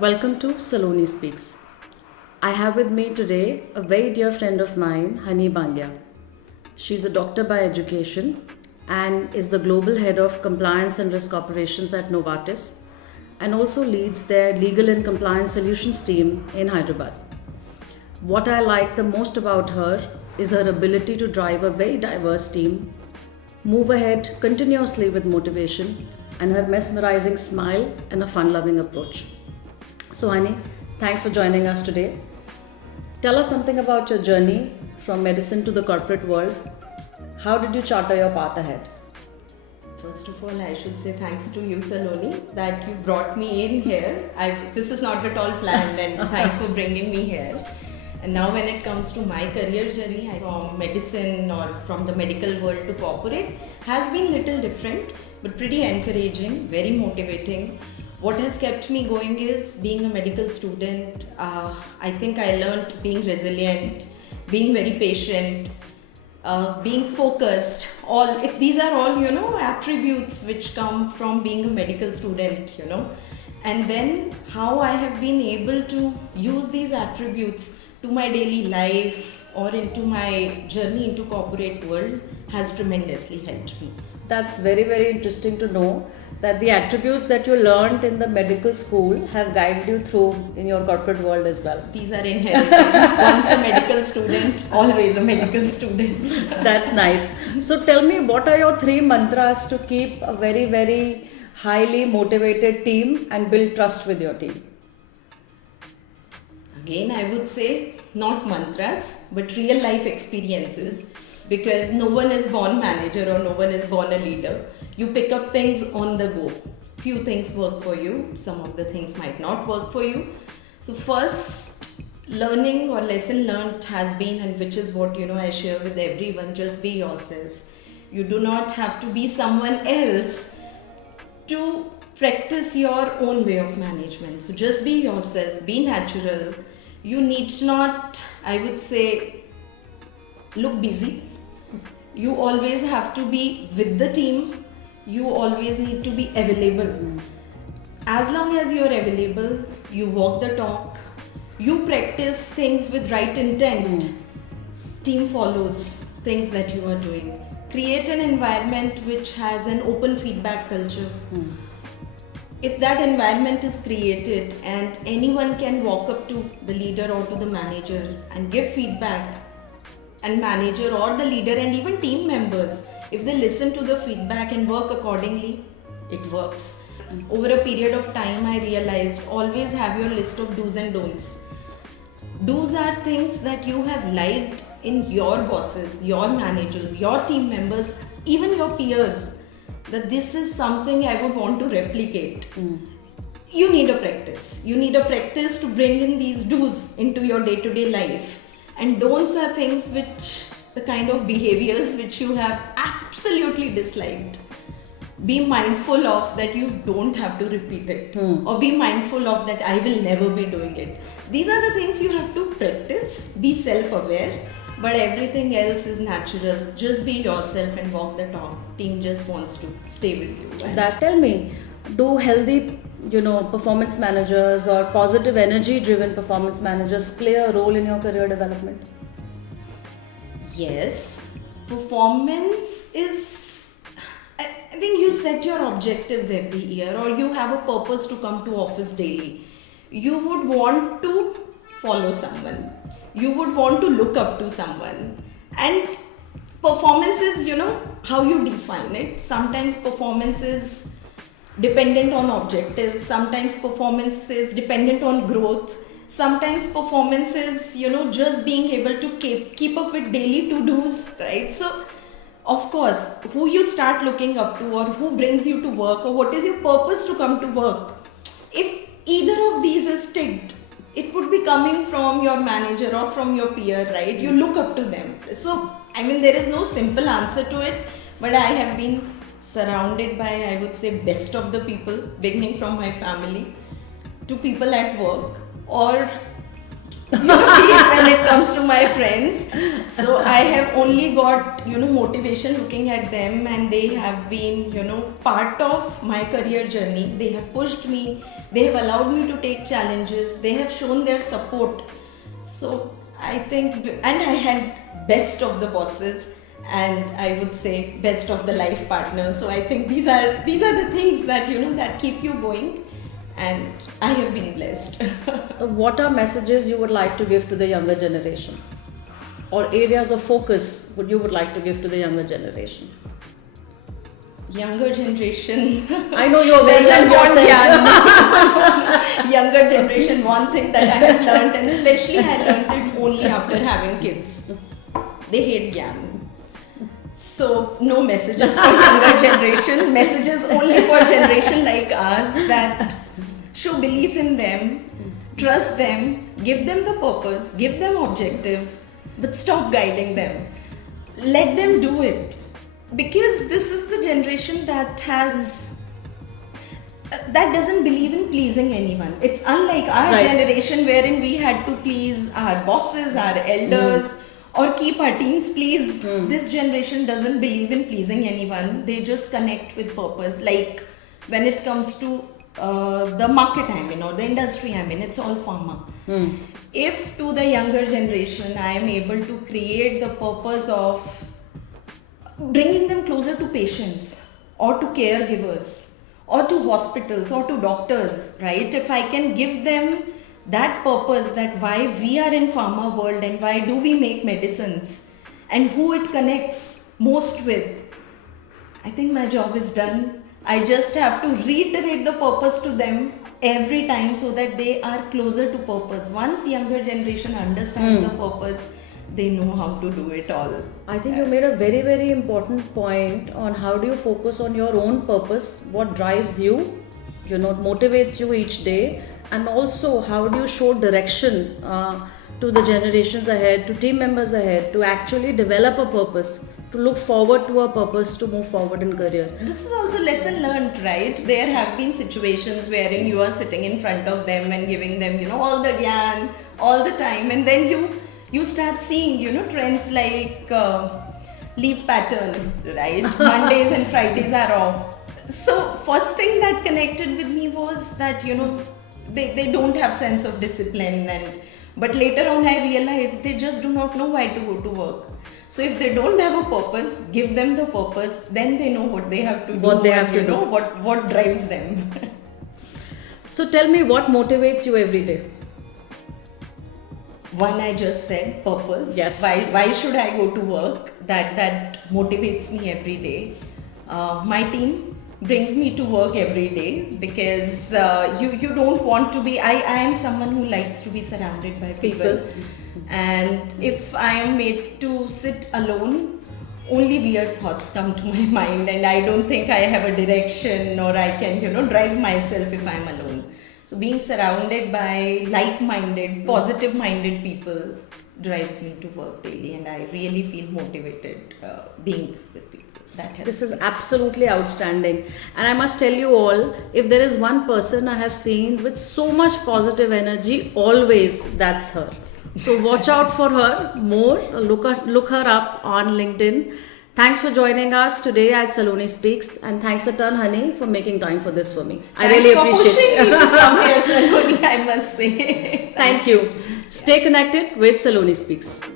Welcome to SaloniSpeaks. I have with me today a very dear friend of mine, Bangia. She's a doctor by education and is the global head of compliance and risk operations at Novartis and also leads their legal and compliance solutions team in Hyderabad. What I like the most about her is her ability to drive a very diverse team, move ahead continuously with motivation, and her mesmerizing smile and a fun-loving approach. So, Hani, thanks for joining us today. Tell us something about your journey from medicine to the corporate world. How did you charter your path ahead? First of all, I should say thanks to you, Saloni, that you brought me in here. This is not at all planned, and thanks for bringing me here. And now when it comes to my career journey from medicine or from the medical world to corporate, has been little different, but pretty encouraging, very motivating. What has kept me going is being a medical student. I think I learned being resilient, being very patient, being focused. These are all attributes which come from being a medical student. And then how I have been able to use these attributes to my daily life or into my journey into corporate world has tremendously helped me. That's very, very interesting to know that the attributes that you learned in the medical school have guided you through in your corporate world as well. These are inherited. Once a medical student, always a medical student. That's nice. So tell me, what are your 3 mantras to keep a very, very highly motivated team and build trust with your team? Again, I would say not mantras, but real life experiences, because no one is born manager or no one is born a leader. You pick up things on the go. Few things work for you, some of the things might not work for you. So first learning or lesson learned has been, and which is what I share with everyone, just be yourself. You do not have to be someone else to practice your own way of management. So just be yourself, be natural. You need not, I would say, look busy. You always have to be with the team. You always need to be available. As long as you're available, you walk the talk, you practice things with right intent. Team follows things that you are doing. Create an environment which has an open feedback culture. If that environment is created and anyone can walk up to the leader or to the manager and give feedback, and manager or the leader and even team members, if they listen to the feedback and work accordingly, it works. Over a period of time, I realized always have your list of do's and don'ts. Do's are things that you have liked in your bosses, your managers, your team members, even your peers, that this is something I would want to replicate. You need a practice. You need a practice to bring in these do's into your day-to-day life. And don'ts are things which, the kind of behaviors which you have absolutely disliked. Be mindful of that you don't have to repeat it. Or be mindful of that I will never be doing it. These are the things you have to practice. Be self-aware. But everything else is natural. Just be yourself and walk the talk. Team just wants to stay with you. Tell me, do healthy performance managers or positive energy driven performance managers play a role in your career development? Yes. Performance is, I think you set your objectives every year, or you have a purpose to come to office daily. You would want to follow someone. You would want to look up to someone. And performance is, how you define it. Sometimes performance is dependent on objectives. Sometimes performance is dependent on growth. Sometimes performance is, just being able to keep up with daily to-dos, right? So, of course, who you start looking up to or who brings you to work or what is your purpose to come to work, if either of these is ticked, it would be coming from your manager or from your peer, right? You look up to them. So, there is no simple answer to it, but I have been surrounded by, I would say, best of the people, beginning from my family to people at work or when it comes to my friends. So I have only got, motivation looking at them, and they have been, part of my career journey. They have pushed me, they have allowed me to take challenges, they have shown their support. So I think, and I had best of the bosses, and I would say best of the life partners. So I think these are the things that, that keep you going. And I have been blessed. What are messages you would like to give to the younger generation? Or areas of focus you would like to give to the younger generation? Younger generation. I know you're very young yourself. Younger generation, one thing that I have learned, and especially I learned it only after having kids. They hate Gyan. So no messages for younger generation, messages only for generation like us, that show belief in them, trust them, give them the purpose, give them objectives, but stop guiding them. Let them do it, because this is the generation that doesn't believe in pleasing anyone. It's unlike our generation, wherein we had to please our bosses, our elders, or keep our teams pleased. This generation doesn't believe in pleasing anyone. They just connect with purpose. Like when it comes to the market I'm in, or the industry I'm in, it's all pharma. If to the younger generation I am able to create the purpose of bringing them closer to patients, or to caregivers, or to hospitals, or to doctors, right? If I can give them that purpose, that why we are in pharma world and why do we make medicines, and who it connects most with, I think my job is done. I just have to reiterate the purpose to them every time, so that they are closer to purpose. Once younger generation understands the purpose, they know how to do it all. I think you made a very, very important point on how do you focus on your own purpose, what drives you, motivates you each day, and also how do you show direction to the generations ahead, to team members ahead, to actually develop a purpose, to look forward to a purpose, to move forward in career. This is also lesson learned, right? There have been situations wherein you are sitting in front of them and giving them, all the gyan all the time, and then you start seeing, trends like leave pattern, right? Mondays and Fridays are off. So first thing that connected with me was that, they don't have sense of discipline, but later on I realized they just do not know why to go to work. So if they don't have a purpose, give them the purpose, then they know what they have to do. What drives them. So tell me, what motivates you every day? One, I just said, purpose. Yes. Why should I go to work? That motivates me every day. My team brings me to work every day, because you don't want to be, I am someone who likes to be surrounded by people. And if I am made to sit alone, only weird thoughts come to my mind, and I don't think I have a direction, or I can drive myself if I'm alone. So being surrounded by like-minded, positive-minded people drives me to work daily, and I really feel motivated being with people. That helps. This is absolutely outstanding. And I must tell you all, if there is one person I have seen with so much positive energy, always, that's her. So watch out for her more. Look her up on LinkedIn. Thanks for joining us today at SaloniSpeaks, and thanks a ton, Honey, for making time for this for me. I really appreciate it. Thanks for pushing me to come here, Saloni, I must say. Thank you. Stay connected with SaloniSpeaks.